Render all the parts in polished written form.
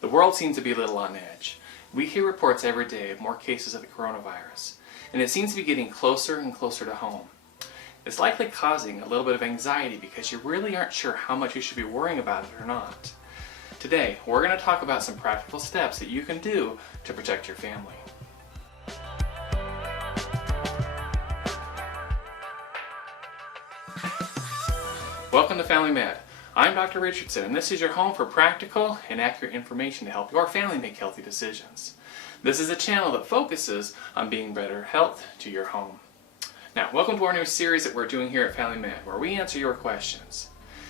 The world seems to be a little on edge. We hear reports every day of more cases of the coronavirus, and it seems to be getting closer and closer to home. It's likely causing a little bit of anxiety because you really aren't sure how much you should be worrying about it or not. Today, we're going to talk about some practical steps that you can do to protect your family. Welcome to Family Med. I'm Dr. Richardson, and this is your home for practical and accurate information to help your family make healthy decisions. This is a channel that focuses on being better health to your home. Now, welcome to our new series that we're doing here at Family Med, where we answer your questions.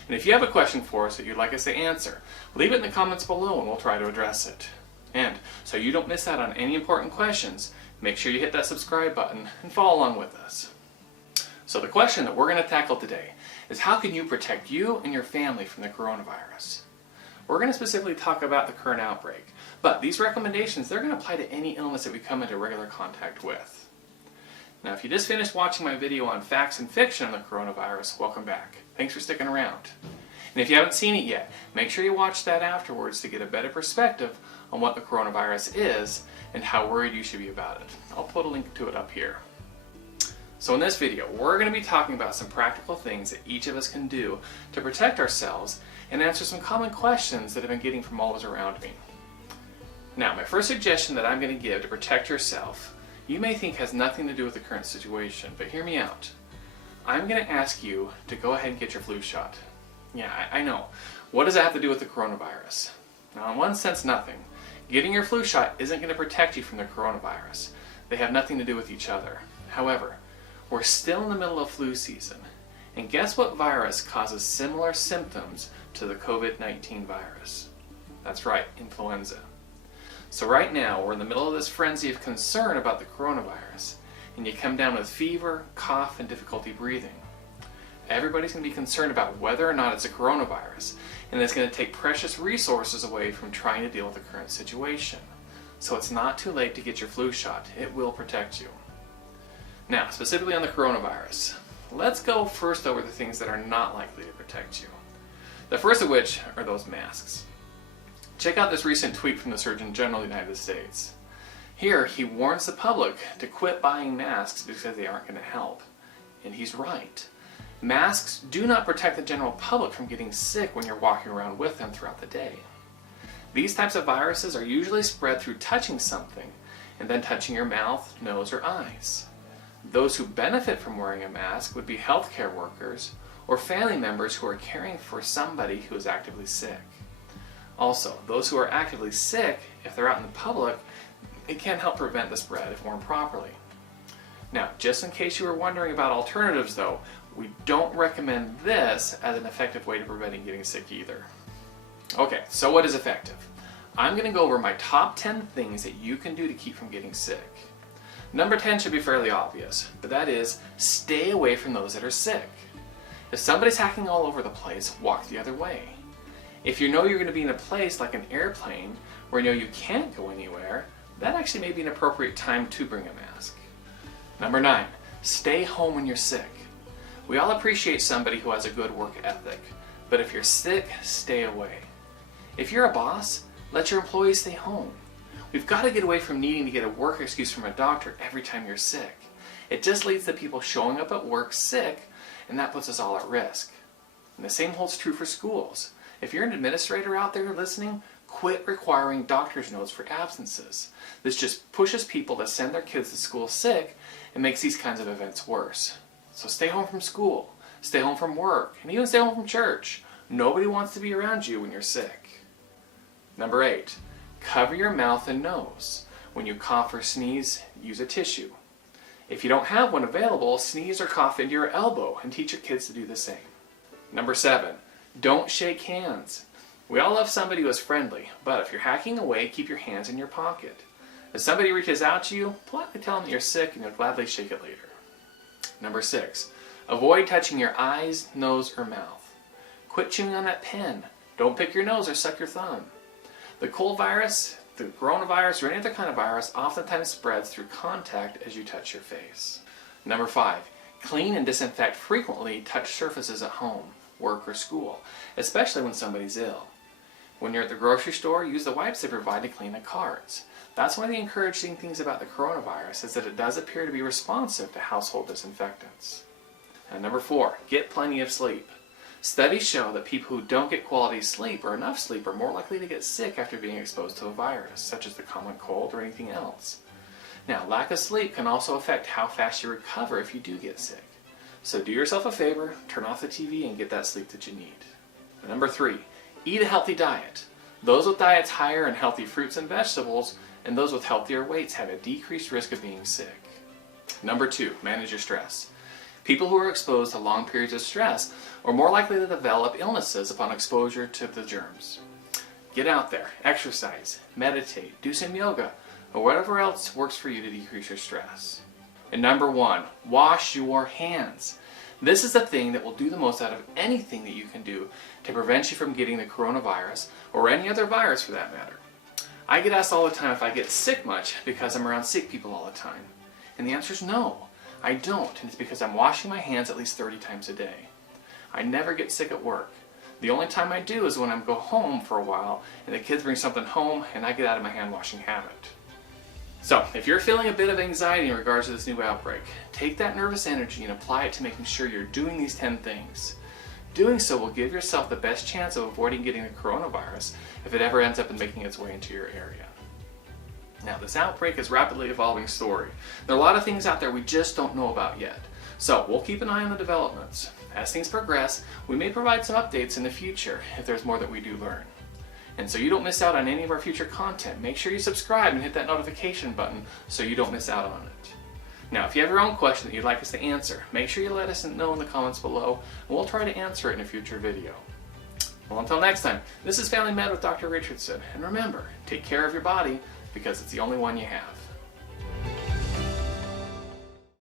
And if you have a question for us that you'd like us to answer, leave it in the comments below and we'll try to address it. And so you don't miss out on any important questions, make sure you hit that subscribe button and follow along with us. So the question that we're going to tackle today is, how can you protect you and your family from the coronavirus? We're going to specifically talk about the current outbreak, but these recommendations, they're going to apply to any illness that we come into regular contact with. Now, if you just finished watching my video on facts and fiction on the coronavirus, welcome back. Thanks for sticking around. And if you haven't seen it yet, make sure you watch that afterwards to get a better perspective on what the coronavirus is and how worried you should be about it. I'll put a link to it up here. So in this video, we're going to be talking about some practical things that each of us can do to protect ourselves and answer some common questions that I've been getting from all of us around me. Now, my first suggestion that I'm going to give to protect yourself, you may think has nothing to do with the current situation, but hear me out. I'm going to ask you to go ahead and get your flu shot. Yeah, I know. What does that have to do with the coronavirus? Now, in one sense, nothing. Getting your flu shot isn't going to protect you from the coronavirus. They have nothing to do with each other. However, we're still in the middle of flu season, and guess what virus causes similar symptoms to the COVID-19 virus? That's right, influenza. So right now, we're in the middle of this frenzy of concern about the coronavirus, and you come down with fever, cough, and difficulty breathing. Everybody's going to be concerned about whether or not it's a coronavirus, and it's going to take precious resources away from trying to deal with the current situation. So it's not too late to get your flu shot. It will protect you. Now, specifically on the coronavirus, let's go first over the things that are not likely to protect you. The first of which are those masks. Check out this recent tweet from the Surgeon General of the United States. Here, he warns the public to quit buying masks because they aren't going to help. And he's right. Masks do not protect the general public from getting sick when you're walking around with them throughout the day. These types of viruses are usually spread through touching something and then touching your mouth, nose, or eyes. Those who benefit from wearing a mask would be healthcare workers or family members who are caring for somebody who is actively sick. Also, those who are actively sick, if they're out in the public, it can help prevent the spread if worn properly. Now, just in case you were wondering about alternatives though, we don't recommend this as an effective way to preventing getting sick either. Okay, so what is effective? I'm going to go over my top 10 things that you can do to keep from getting sick. Number 10 should be fairly obvious, but that is, stay away from those that are sick. If somebody's hacking all over the place, walk the other way. If you know you're going to be in a place like an airplane where you know you can't go anywhere, that actually may be an appropriate time to bring a mask. Number 9, stay home when you're sick. We all appreciate somebody who has a good work ethic, but if you're sick, stay away. If you're a boss, let your employees stay home. We've got to get away from needing to get a work excuse from a doctor every time you're sick. It just leads to people showing up at work sick, and that puts us all at risk. And the same holds true for schools. If you're an administrator out there listening, quit requiring doctor's notes for absences. This just pushes people to send their kids to school sick and makes these kinds of events worse. So stay home from school, stay home from work, and even stay home from church. Nobody wants to be around you when you're sick. Number 8. Cover your mouth and nose. When you cough or sneeze, use a tissue. If you don't have one available, sneeze or cough into your elbow and teach your kids to do the same. Number 7, don't shake hands. We all love somebody who is friendly, but if you're hacking away, keep your hands in your pocket. If somebody reaches out to you, politely tell them that you're sick and you'll gladly shake it later. Number 6, avoid touching your eyes, nose, or mouth. Quit chewing on that pen. Don't pick your nose or suck your thumb. The cold virus, the coronavirus, or any other kind of virus oftentimes spreads through contact as you touch your face. Number 5, clean and disinfect frequently touched surfaces at home, work, or school, especially when somebody's ill. When you're at the grocery store, use the wipes they provide to clean the carts. That's one of the encouraging things about the coronavirus is that it does appear to be responsive to household disinfectants. And number 4, get plenty of sleep. Studies show that people who don't get quality sleep or enough sleep are more likely to get sick after being exposed to a virus, such as the common cold or anything else. Now, lack of sleep can also affect how fast you recover if you do get sick. So do yourself a favor, turn off the TV and get that sleep that you need. And number 3, eat a healthy diet. Those with diets higher in healthy fruits and vegetables and those with healthier weights have a decreased risk of being sick. Number 2, manage your stress. People who are exposed to long periods of stress are more likely to develop illnesses upon exposure to the germs. Get out there, exercise, meditate, do some yoga, or whatever else works for you to decrease your stress. And number 1, wash your hands. This is the thing that will do the most out of anything that you can do to prevent you from getting the coronavirus or any other virus for that matter. I get asked all the time if I get sick much because I'm around sick people all the time. And the answer is no, I don't, and it's because I'm washing my hands at least 30 times a day. I never get sick at work. The only time I do is when I go home for a while and the kids bring something home and I get out of my hand washing habit. So, if you're feeling a bit of anxiety in regards to this new outbreak, take that nervous energy and apply it to making sure you're doing these 10 things. Doing so will give yourself the best chance of avoiding getting the coronavirus if it ever ends up making its way into your area. Now, this outbreak is a rapidly evolving story. There are a lot of things out there we just don't know about yet. So, we'll keep an eye on the developments. As things progress, we may provide some updates in the future if there's more that we do learn. And so you don't miss out on any of our future content, make sure you subscribe and hit that notification button so you don't miss out on it. Now, if you have your own question that you'd like us to answer, make sure you let us know in the comments below, and we'll try to answer it in a future video. Well, until next time, this is Family Med with Dr. Richardson, and remember, take care of your body because it's the only one you have.